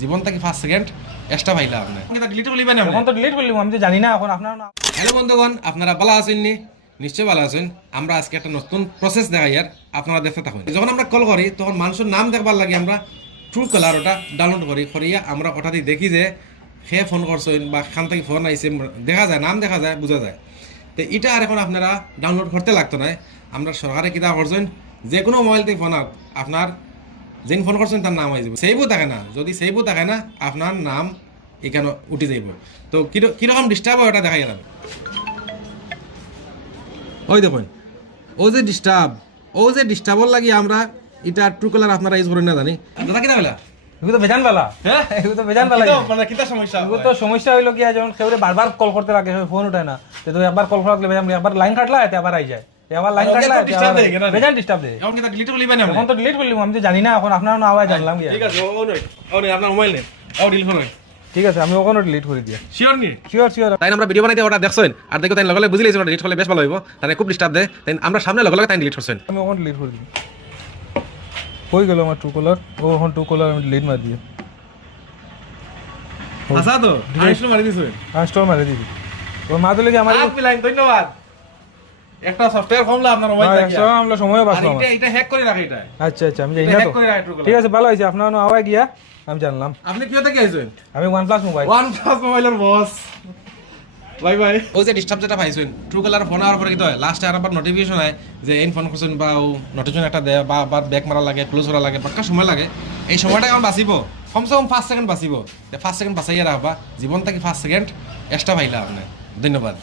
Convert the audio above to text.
জীবন থেকে 5 second extra পাইলা আপনি ডিলিট করলিবেন এখন তো ডিলিট করলাম, আমি তো জানি না এখন আপনার না। হ্যালো বন্ধুগণ, আপনারা ভালো আছেন নি? নিশ্চয় ভালো আছেন। আমরা আজকে একটা নতুন প্রসেস দেখাই আর আপনারা দেখতে থাকুন। যখন আমরা কল করি তখন মানুষের নাম দেখবার লাগে আমরা ট্রু কলার ওটা ডাউনলোড করি করিয়া আমরা ওটাতে দেখি যে সে ফোন করছেন বা খান থেকে ফোন আইসে দেখা যায়, নাম দেখা যায়, বোঝা যায়। তো এটা আর এখন আপনারা ডাউনলোড করতে লাগতো না। আমরা সরকারে কিতা করছেন, যে কোনো মোবাইল থেকে ফোন আপনার যেন ফোন করছেন তার নাম হয়ে যাবে। সেইবও থাকে না, যদি সেইবও থাকে না আপনার নাম এখানে উঠে যাইব। তো কিরকম ডিস্টার্ব হয় ওটা দেখাই যাবে। ওই দেখুন, ও যে ডিস্টার্বর লাগি আমরা এটা ট্রু কলার আপনারা ইউজ করেন না জানি। দাদা কিনা বেলা এগুলো তো বেজান বেলা, হ্যাঁ এগুলো তো বেজান বেলা। মানে কিতা সমস্যা? এগুলো তো সমস্যা হইলো কি, যেমন কেউ বারবার কল করতে লাগে, ফোন উঠায় না। তো একবার কল করা বেজান, একবার লাইন কাটলা এতে আবার আই যায়, আবার লাইন কাটলা বেজান ডিস্টার্ব দেয়। এখন কিতা ডিলিট করলিবেন এখন তো ডিলিট করলাম, আমি তো জানি না এখন আপনার না আওয়াজ জানলাম কি। ঠিক আছে, ও নই আপনার মোবাইল নেই, ও ডিলিট করুন। ঠিক আছে, আমি ওখানে ডিলিট করে দিই। শিওর নি? Sure sure. তাই আমরা ভিডিও বানাইতে ওটা দেখছেন আর দেখো তাই লগে লগে বুঝি লাইছেন ওটা ডিলিট করলে বেশ ভালো হইব। তাই খুব ডিস্টার্ব দেয়, তাই আমরা সামনে লগে লগে তাই ডিলিট করছেন। আমি ওখানে ডিলিট করে দিই। হয়ে গেল আমার ট্রু কলার, ও এখন ট্রু কলার আমি ডিলিট মার দিয়ে আচ্ছা তো আইসলো মারি দিছেন। স্টোর মারে দিবি। ও মা দিলে কি আমার আপনি লাইন ধন্যবাদ। একটা সফটওয়্যার কমলা আপনার মোবাইল থেকে। আমরা সময় বাঁচলাম। এটা হ্যাক করে রাখি এটা। আচ্ছা আচ্ছা, আমি জানি না এটা তো। হ্যাক করে রাখি ট্রু কলার। ঠিক আছে, ভালো হয়েছে আপনার আওয়াজ গিয়া আমি জানলাম। আপনি কি থেকে আইছেন? আমি OnePlus মোবাইল। OnePlus মোবাইলের বস। Bye bye. ওই যে ডিস্টার্ব যেটা পাইছেন ট্রু কলার ফোন আওয়ার পরে কি হয়, লাস্টে আবার নোটিফিকেশন হয় যে এই ফোন করছেন বা ও নোটিফিকেশন একটা দেয় বা আবার ব্যাক মারা লাগে, ক্লোজ করা লাগে, পাক্কা সময় লাগে। এই সময়টা এখন বাঁচিব, কমসে কম 5 সেকেন্ড বাঁচিব। 5 সেকেন্ড বাঁচাইয়া রাখবা, জীবন থেকে 5 সেকেন্ড এক্সট্রা পাইলা আপনি। ধন্যবাদ।